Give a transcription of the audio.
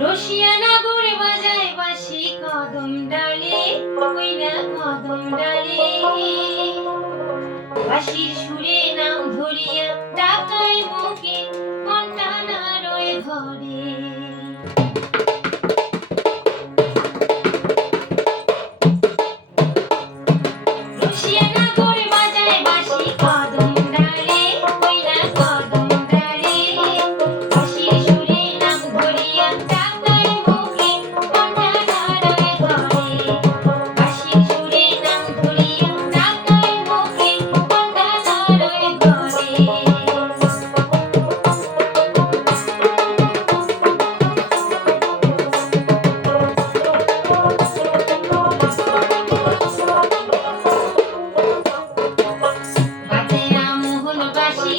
রসিয়া নাগর বাজায় বাঁশি কদম ডালে, কইরা কদম ডালে। বাঁশির সুরে নাম ধরিয়া ডাকাই বুকে, মনটা নাড়য় ঘরে। রসিয়া নাগর বাজায় বাঁশি কদম ডালে, কইরা কদম ডালে। বাঁশির সুরে নাম ধরিয়া ডাকাই বুকে, মনটা নাড়য় ঘরে। বাঁশির সুরে নাম ধরিয়া ডাকাই বুকে, মনটা নাড়য় ঘরে। বাজে না মোহন বাঁশি,